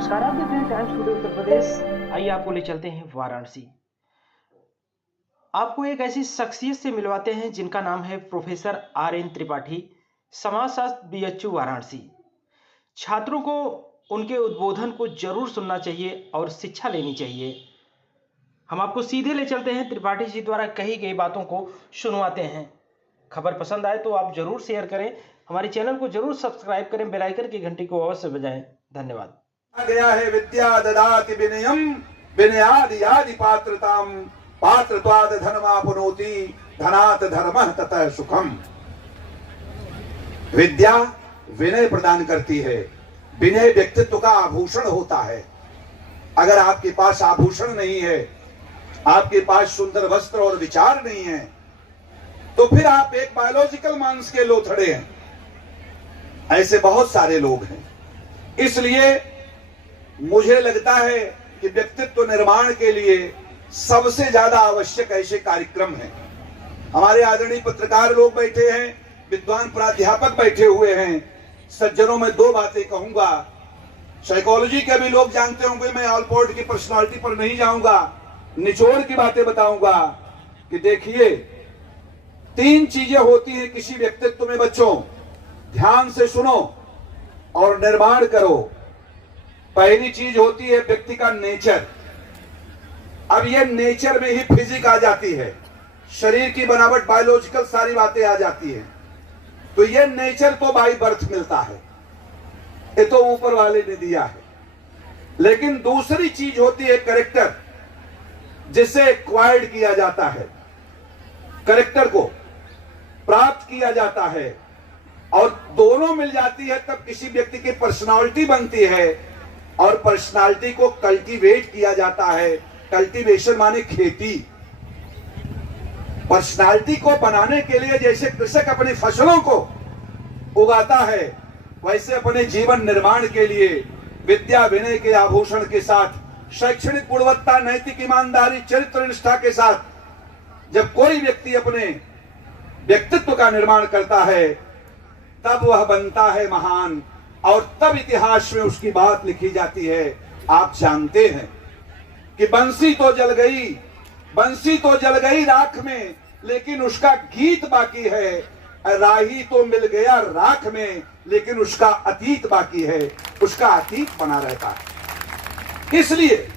नमस्कार, आप देख रहे हैं टाइम्स टुडे उत्तर प्रदेश। आइए आपको ले चलते हैं वाराणसी। आपको एक ऐसी शख्सियत से मिलवाते हैं जिनका नाम है प्रोफेसर आर.एन. त्रिपाठी, समाजशास्त्र बीएचयू वाराणसी। छात्रों को उनके उद्बोधन को जरूर सुनना चाहिए और शिक्षा लेनी चाहिए। हम आपको सीधे ले चलते हैं त्रिपाठी जी द्वारा कही गई बातों को सुनवाते हैं। खबर पसंद आए तो आप जरूर शेयर करें, हमारे चैनल को जरूर सब्सक्राइब करें, बेल आइकन की घंटी को अवश्य बजाएं। धन्यवाद। गया है विद्या ददाति विनयम विनयादि आदि पात्रताम पात्रत्वाद धनमापनोति धनात् धर्मः ततः सुखम। विद्या विनय प्रदान करती है। विनय व्यक्तित्व का आभूषण होता है। अगर आपके पास आभूषण नहीं है, आपके पास सुंदर वस्त्र और विचार नहीं है, तो फिर आप एक बायोलॉजिकल मांस के लोथड़े हैं। ऐसे बहुत सारे लोग हैं। इसलिए मुझे लगता है कि व्यक्तित्व निर्माण के लिए सबसे ज्यादा आवश्यक ऐसे कार्यक्रम हैं। हमारे आदरणीय पत्रकार लोग बैठे हैं, विद्वान प्राध्यापक बैठे हुए हैं। सज्जनों में दो बातें कहूंगा। साइकोलॉजी के भी लोग जानते होंगे, मैं ऑलपोर्ट की पर्सनालिटी पर नहीं जाऊंगा, निचोड़ की बातें बताऊंगा कि देखिए, तीन चीजें होती हैं किसी व्यक्तित्व में। बच्चों, ध्यान से सुनो और निर्माण करो। पहली चीज होती है व्यक्ति का नेचर। अब ये नेचर में ही फिजिक आ जाती है, शरीर की बनावट, बायोलॉजिकल सारी बातें आ जाती है। तो ये नेचर तो बाई बर्थ मिलता है, ये तो ऊपर वाले ने दिया है। लेकिन दूसरी चीज होती है कैरेक्टर, जिसे एक्वायर्ड किया जाता है। कैरेक्टर को प्राप्त किया जाता है और दोनों मिल जाती है तब किसी व्यक्ति की पर्सनालिटी बनती है। और पर्सनालिटी को कल्टीवेट किया जाता है। कल्टीवेशन माने खेती। पर्सनालिटी को बनाने के लिए जैसे कृषक अपनी फसलों को उगाता है, वैसे अपने जीवन निर्माण के लिए विद्या विनय के आभूषण के साथ, शैक्षणिक गुणवत्ता, नैतिक ईमानदारी, चरित्र निष्ठा के साथ जब कोई व्यक्ति अपने व्यक्तित्व का निर्माण करता है, तब वह बनता है महान और तब इतिहास में उसकी बात लिखी जाती है। आप जानते हैं कि बंसी तो जल गई राख में, लेकिन उसका गीत बाकी है। राही तो मिल गया राख में, लेकिन उसका अतीत बाकी है, उसका अतीत बना रहता है। इसलिए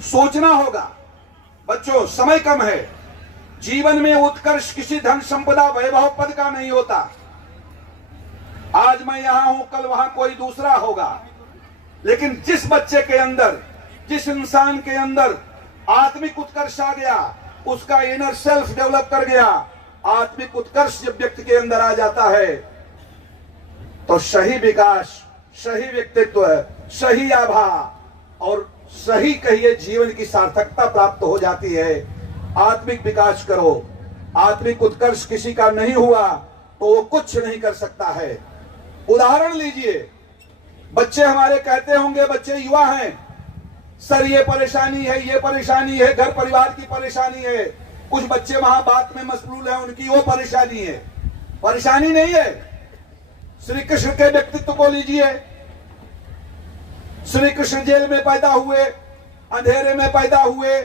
सोचना होगा बच्चों, समय कम है। जीवन में उत्कर्ष किसी धन संपदा वैभव पद का नहीं होता। आज मैं यहां हूं, कल वहां कोई दूसरा होगा। लेकिन जिस बच्चे के अंदर, जिस इंसान के अंदर आत्मिक उत्कर्ष आ गया, उसका इनर सेल्फ डेवलप कर गया, आत्मिक उत्कर्ष जब व्यक्ति के अंदर आ जाता है, तो सही विकास, सही व्यक्तित्व, सही आभा और सही कहिए जीवन की सार्थकता प्राप्त हो जाती है। आत्मिक विकास करो। आत्मिक उत्कर्ष किसी का नहीं हुआ तो वो कुछ नहीं कर सकता है। उदाहरण लीजिए, बच्चे हमारे कहते होंगे, बच्चे युवा हैं, सर ये परेशानी है, ये परेशानी है, घर परिवार की परेशानी है। कुछ बच्चे वहां बात में मशगूल हैं, उनकी वो परेशानी है। परेशानी नहीं है। श्री कृष्ण के व्यक्तित्व को लीजिए। श्री कृष्ण जेल में पैदा हुए, अंधेरे में पैदा हुए,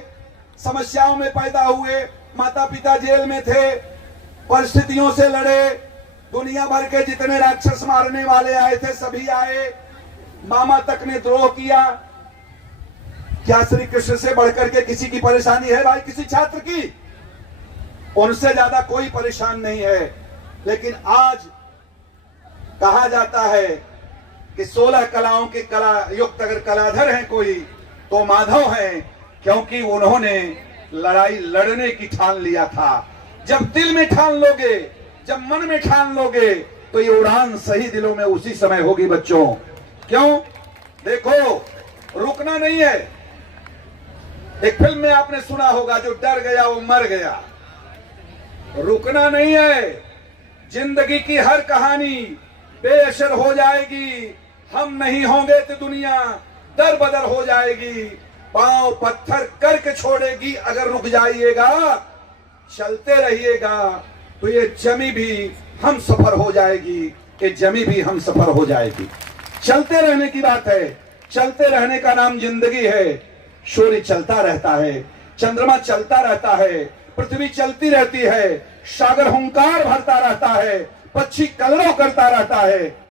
समस्याओं में पैदा हुए, माता पिता जेल में थे, परिस्थितियों से लड़े। दुनिया भर के जितने राक्षस मारने वाले आए थे सभी आए, मामा तक ने द्रोह किया। क्या श्री कृष्ण से बढ़कर के किसी की परेशानी है भाई? किसी छात्र की? उनसे ज्यादा कोई परेशान नहीं है। लेकिन आज कहा जाता है कि 16 कलाओं के कला युक्त अगर कलाधर हैं कोई, तो माधव हैं, क्योंकि उन्होंने लड़ाई लड़ने की ठान लिया था। जब दिल में ठान लोगे, जब मन में ठान लोगे, तो ये उड़ान सही दिलों में उसी समय होगी बच्चों। क्यों? देखो, रुकना नहीं है। एक फिल्म में आपने सुना होगा, जो डर गया वो मर गया। रुकना नहीं है। जिंदगी की हर कहानी बेअसर हो जाएगी। हम नहीं होंगे तो दुनिया दर बदर हो जाएगी। पांव पत्थर करके छोड़ेगी अगर रुक जाइएगा। चलते रहिएगा तो ये जमी भी हम सफर हो जाएगी, ये जमी भी हम सफर हो जाएगी। चलते रहने की बात है। चलते रहने का नाम जिंदगी है। सूर्य चलता रहता है, चंद्रमा चलता रहता है, पृथ्वी चलती रहती है, सागर हुंकार भरता रहता है, पक्षी कलरव करता रहता है।